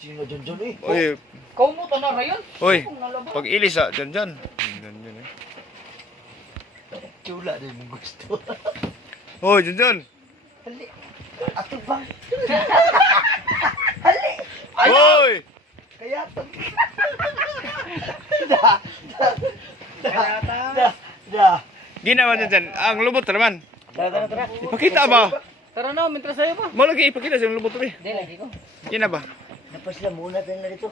Sino dyan eh? Oy, Kau mo tanah rayon. oy. Pag ilis dyan. Dyan eh. Chula din mo gusto. Oy, dyan. Hali. Ato ba? Oy! Kaya to. Da. Ginawa dyan. Ang lubot naman. Tara. Ipakita ba? Tara na, mintra sa'yo pa. Mo lagi ipakita sa lubot ni. Hindi, lagi ko. Gina ba? Napasla muna tayo na dito.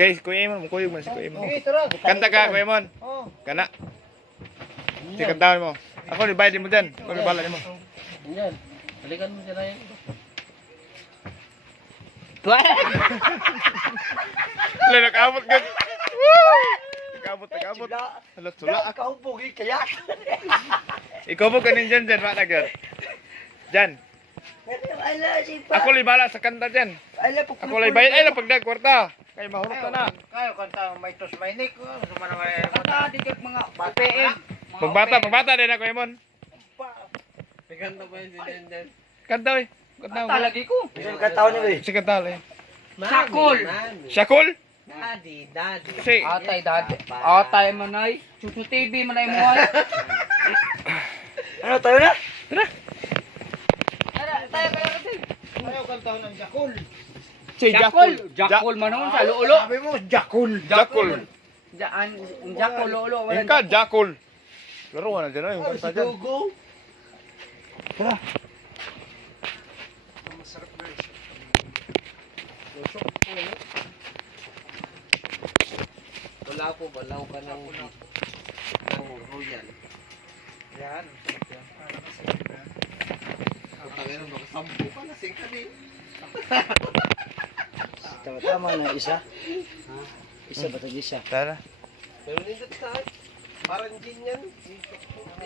Kay Kuya Imon, kuyog man si Kuya Imon. Okay, tara. Kanta ka, Kuya Imon. Oh. Kana. Sige, kantahan mo. Ako, libayad mo dyan. Ako, libala mo. Yan. Balikan mo si Ryan. Wala, nakaabot ka. Nakaabot. Halos sula. Ikaw pogi kaya. Ikaw mo kanin dyan, wala ka. Dyan. Ako libala sa kanta dyan. Ako libayad. Ay, napagdag, kwarta. Kaya mahurot ka na. Kayo kanta may tos may nik. Kanta dikit mga BPM. Pagbata din ako, Imon. Kanta pa yun si Denden. Kanta, eh. Kanta mo. Lagi ko. Sino kataon niyo eh? Si kanta, eh. Sakol. Shakul? Daddy. Si. Atay dati. Atay manay. Chuchu TV manay mo ay. Ano tayo na? Tayo kasi. Ayaw kantahan ng Jakul. Si Jakol. Jakol manon sa luulo. Sabi mo, Jakul. Jakul. Jaan Jakol luulo. Yung ka, Jakul. Laro na dyan, yung kanta dyan. Go. Tara. Wala po, balaw ka ng royal. Yan. Tangin mo, sampu ka na sing kani. Tama na isa. Isa ba tayo isa? Tara. Pero nindot sa parang gin yan.